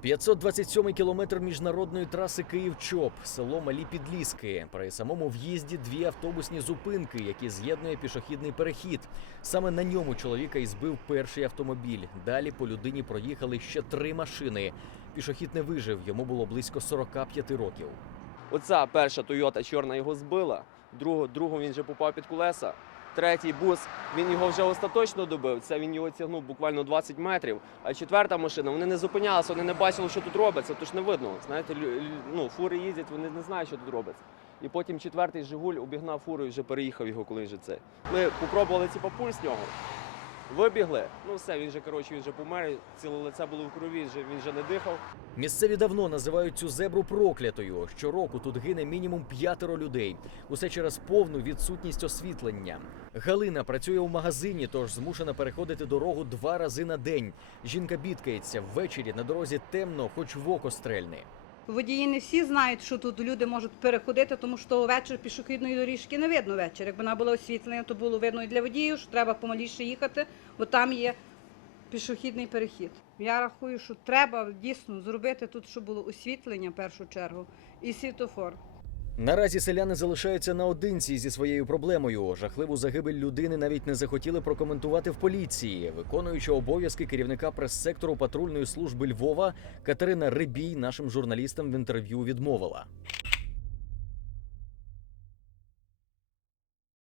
527 кілометр міжнародної траси Київ-Чоп, село Малі Підліски. При самому в'їзді дві автобусні зупинки, які з'єднує пішохідний перехід. Саме на ньому чоловіка і збив перший автомобіль. Далі по людині проїхали ще три машини. Пішохід не вижив, йому було близько 45 років. Оця перша Тойота чорна його збила, другу, другу він вже попав під колеса. Третій бус, він його вже остаточно добив. Це він його тягнув буквально 20 метрів. А четверта машина, вони не зупинялися, вони не бачили, що тут робиться, тож не видно. Знаєте, ну, фури їздять, вони не знають, що тут робиться. І потім четвертий Жигуль обігнав фуру і вже переїхав його, коли вже це. Ми попробували ці папуль з нього. Вибігли, ну все, він же коротше, він вже помер, ціле лице було в крові, вже, він вже не дихав. Місцеві давно називають цю зебру проклятою. Щороку тут гине мінімум п'ятеро людей. Усе через повну відсутність освітлення. Галина працює у магазині, тож змушена переходити дорогу два рази на день. Жінка бідкається ввечері на дорозі темно, хоч в око стрельне. Водії не всі знають, що тут люди можуть переходити, тому що вечір пішохідної доріжки не видно ввечері. Якби вона була освітлена, то було видно і для водіїв, що треба помаліше їхати, бо там є пішохідний перехід. Я рахую, що треба дійсно зробити тут, щоб було освітлення в першу чергу, і світофор. Наразі селяни залишаються наодинці зі своєю проблемою. Жахливу загибель людини навіть не захотіли прокоментувати в поліції. Виконуючи обов'язки керівника прес-сектору патрульної служби Львова, Катерина Рибій нашим журналістам в інтерв'ю відмовила.